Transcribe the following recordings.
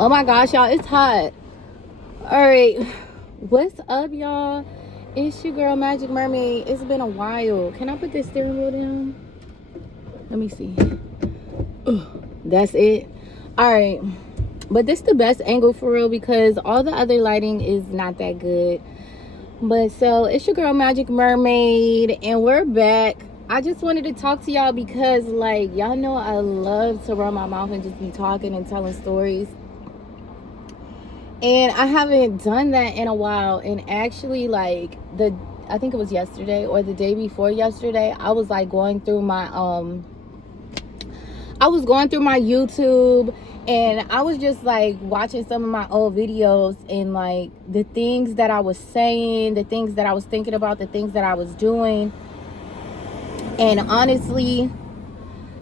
Oh my gosh, y'all, it's hot. All right, what's up, y'all? It's your girl Magic Mermaid. It's been a while. Can I put this steering wheel down? Let me see. That's it. All right, but this is the best angle for real because all the other lighting is not that good. But so it's your girl Magic Mermaid, and we're back. I just wanted to talk to y'all because, like, y'all know I love to run my mouth and just be talking and telling stories. And I haven't done that in a while. And actually, like, I think it was yesterday or the day before yesterday, I was like going through my YouTube, and I was just like watching some of my old videos, and like the things that I was saying, the things that I was thinking about, the things that I was doing. And honestly,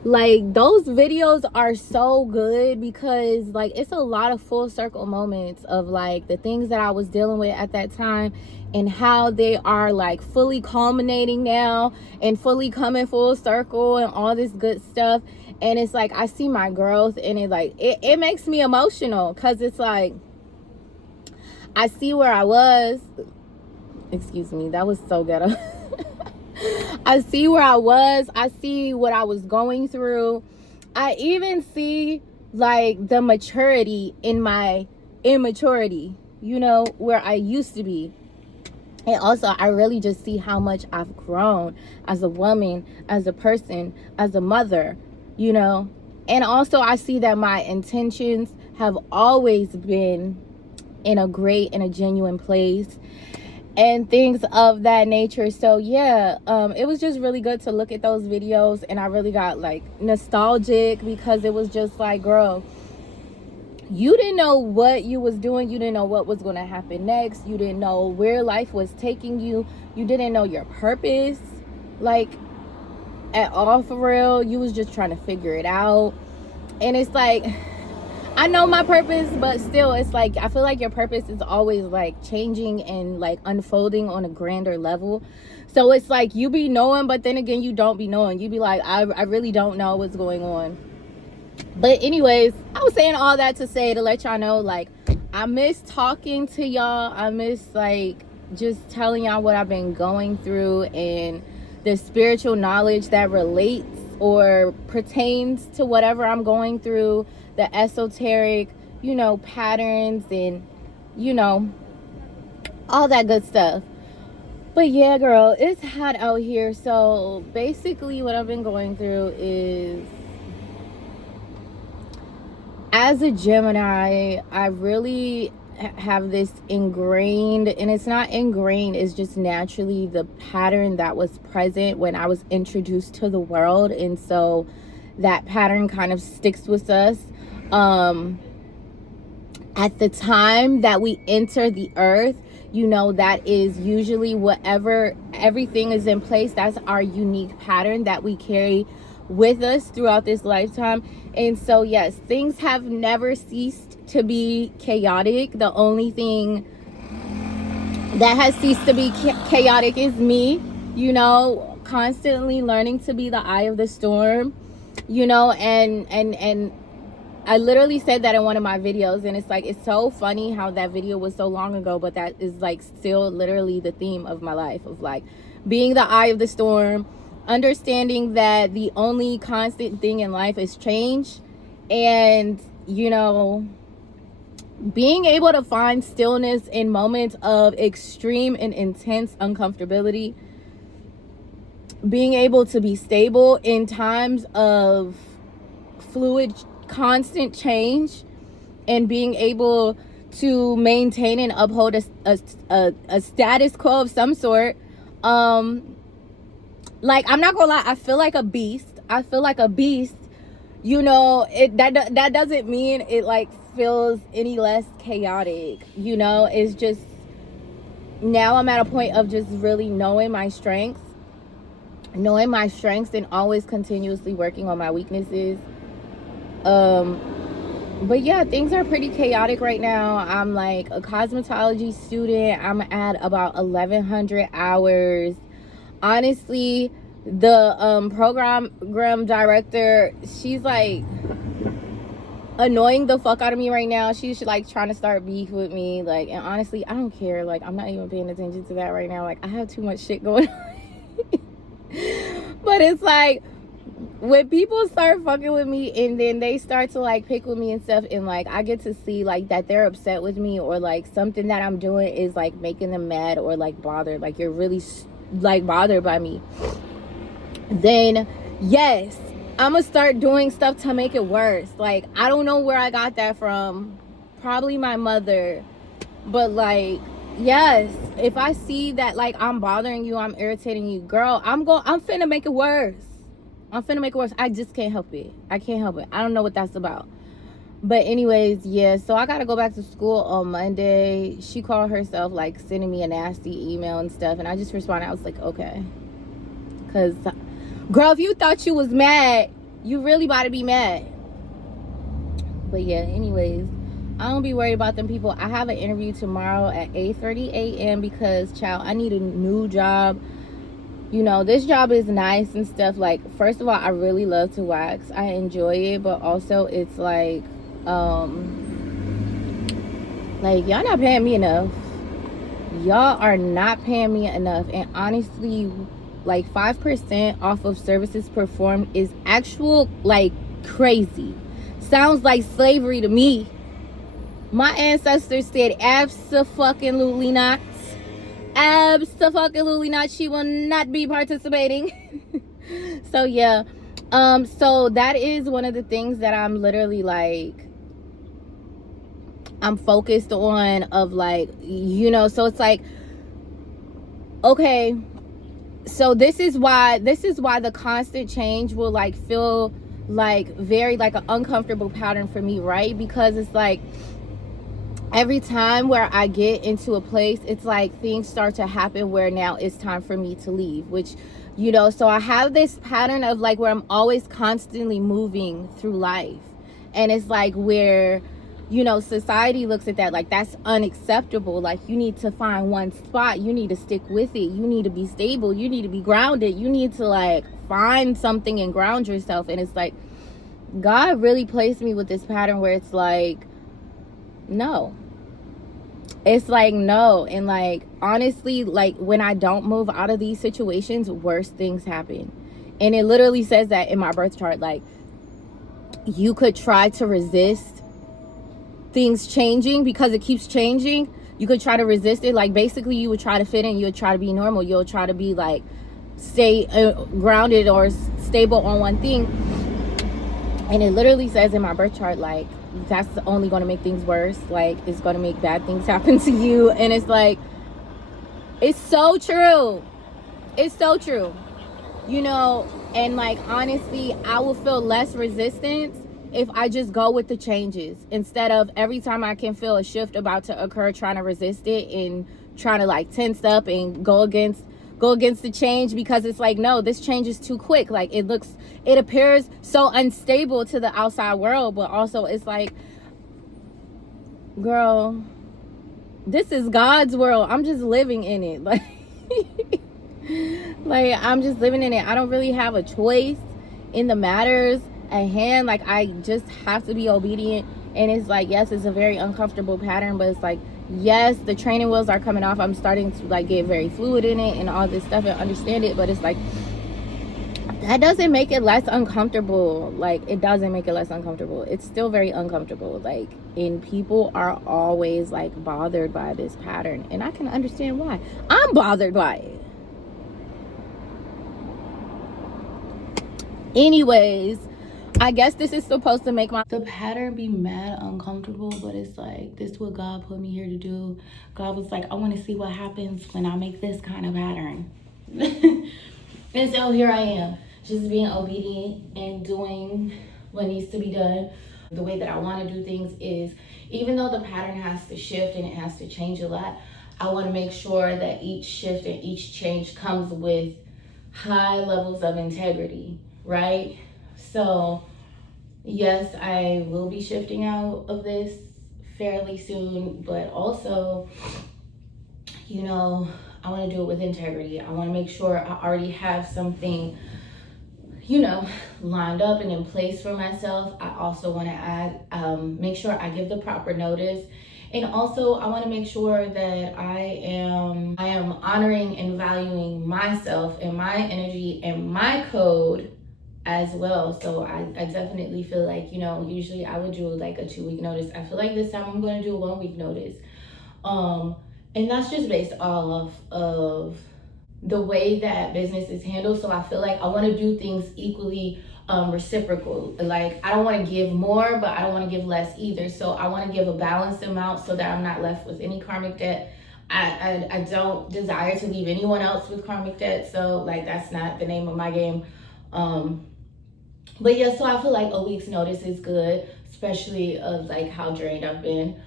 like, those videos are so good because, like, it's a lot of full circle moments of like the things that I was dealing with at that time and how they are like fully culminating now and fully coming full circle and all this good stuff. And it's like I see my growth, and it makes me emotional because it's like I see where I was. Excuse me, that was so ghetto. I see where I was. I see what I was going through. I even see like the maturity in my immaturity, you know, where I used to be. And also, I really just see how much I've grown as a woman, as a person, as a mother, you know. And also, I see that my intentions have always been in a great and a genuine place and things of that nature. So yeah, it was just really good to look at those videos, and I really got like nostalgic because it was just like, girl, you didn't know what you was doing. You didn't know what was going to happen next. You didn't know where life was taking you. You didn't know your purpose, like, at all, for real. You was just trying to figure it out. And it's like, I know my purpose, but still, it's like I feel like your purpose is always like changing and like unfolding on a grander level. So it's like you be knowing, but then again, you don't be knowing. You be like, I really don't know what's going on. But anyways, I was saying all that to say, to let y'all know, like, I miss talking to y'all. I miss like just telling y'all what I've been going through and the spiritual knowledge that relates or pertains to whatever I'm going through, the esoteric, you know, patterns, and, you know, all that good stuff. But yeah, girl, it's hot out here. So basically what I've been going through is, as a Gemini, I really have this ingrained, and it's not ingrained, it's just naturally the pattern that was present when I was introduced to the world. And so that pattern kind of sticks with us. At the time that we enter the earth, you know, that is usually whatever everything is in place. That's our unique pattern that we carry with us throughout this lifetime. And so yes, things have never ceased to be chaotic. The only thing that has ceased to be chaotic is me, you know, constantly learning to be the eye of the storm, you know. And I literally said that in one of my videos, and it's like, it's so funny how that video was so long ago, but that is like still literally the theme of my life, of like being the eye of the storm, understanding that the only constant thing in life is change, and, you know, being able to find stillness in moments of extreme and intense uncomfortability, being able to be stable in times of fluid, constant change, and being able to maintain and uphold a status quo of some sort. Like, I'm not gonna lie, I feel like a beast. You know, that doesn't mean it like feels any less chaotic, you know. It's just, now I'm at a point of just really knowing my strengths, and always continuously working on my weaknesses. But yeah, things are pretty chaotic right now. I'm like a cosmetology student. I'm at about 1,100 hours. Honestly, the program director, she's like, annoying the fuck out of me right now. She's like trying to start beef with me, like, and honestly I don't care. Like, I'm not even paying attention to that right now. Like, I have too much shit going on. But it's like, when people start fucking with me and then they start to like pick with me and stuff, and like I get to see like that they're upset with me, or like something that I'm doing is like making them mad or like bothered, like you're really like bothered by me, then yes, I'm gonna start doing stuff to make it worse. Like, I don't know where I got that from, probably my mother, but like, yes, if I see that like I'm bothering you, I'm irritating you, girl, I'm finna make it worse. I'm finna make it worse. I just can't help it. I can't help it. I don't know what that's about. But anyways, yeah, so I gotta go back to school on Monday. She called herself like sending me a nasty email and stuff, and I just responded. I was like, okay. Cause girl, if you thought you was mad, you really about to be mad. But yeah, anyways, I don't be worried about them people. I have an interview tomorrow at 8:30 a.m. because, child, I need a new job. You know, this job is nice and stuff. Like, first of all, I really love to wax. I enjoy it, but also it's like y'all not paying me enough. Y'all are not paying me enough. And honestly, like 5% off of services performed is actual like crazy. Sounds like slavery to me. My ancestors said abso-fucking-lutely not. Abso-fucking-lutely not. She will not be participating. So yeah. So that is one of the things that I'm literally like, I'm focused on, of like, you know, so it's like, okay, so this is why the constant change will like feel like very like an uncomfortable pattern for me, right? Because it's like, every time where I get into a place, it's like things start to happen where now it's time for me to leave, which, you know, so I have this pattern of like where I'm always constantly moving through life. And it's like where, you know, society looks at that like that's unacceptable. Like, you need to find one spot, you need to stick with it, you need to be stable, you need to be grounded, you need to like find something and ground yourself. And it's like, God really placed me with this pattern where it's like, no. It's like, no. And like, honestly, like when I don't move out of these situations, worse things happen. And it literally says that in my birth chart. Like, you could try to resist things changing because it keeps changing. You could try to resist it. Like, basically you would try to fit in, you would try to be normal, you'll try to be like stay grounded or stable on one thing. And it literally says in my birth chart, like, that's only going to make things worse. Like, it's going to make bad things happen to you. And it's like, it's so true. It's so true. You know, and like, honestly, I will feel less resistance if I just go with the changes, instead of every time I can feel a shift about to occur, trying to resist it and trying to like tense up and go against the change, because it's like, no, this change is too quick. Like, it appears so unstable to the outside world, but also it's like, girl, this is God's world. I'm just living in it. Like, like, I'm just living in it. I don't really have a choice in the matters at hand. Like, I just have to be obedient. And it's like, yes, it's a very uncomfortable pattern, but it's like, yes, the training wheels are coming off. I'm starting to like get very fluid in it and all this stuff and understand it. But it's like, that doesn't make it less uncomfortable. Like, it doesn't make it less uncomfortable. It's still very uncomfortable. Like, and people are always like bothered by this pattern, and I can understand why. I'm bothered by it. Anyways, I guess this is supposed to make the pattern be mad uncomfortable, but it's like, this is what God put me here to do. God was like, I want to see what happens when I make this kind of pattern. And so here I am, just being obedient and doing what needs to be done. The way that I want to do things is, even though the pattern has to shift and it has to change a lot, I want to make sure that each shift and each change comes with high levels of integrity, right? So yes, I will be shifting out of this fairly soon, but also, you know, I want to do it with integrity. I want to make sure I already have something, you know, lined up and in place for myself, I also want to add, make sure I give the proper notice. And also I want to make sure that I am honoring and valuing myself and my energy and my code as well. So I definitely feel like, you know, usually I would do like a 2 week notice. I feel like this time I'm going to do a 1 week notice. And that's just based off of the way that business is handled. So I feel like I want to do things equally reciprocal. Like I don't want to give more, but I don't want to give less either. So I want to give a balanced amount so that I'm not left with any karmic debt. I don't desire to leave anyone else with karmic debt. So like that's not the name of my game. But yeah, so I feel like a week's notice is good, especially of like how drained I've been.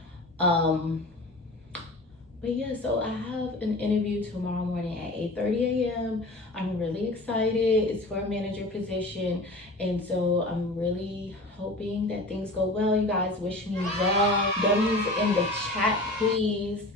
But yeah, so I have an interview tomorrow morning at 8:30 a.m. I'm really excited. It's for a manager position. And so I'm really hoping that things go well. You guys wish me well. W's in the chat, please.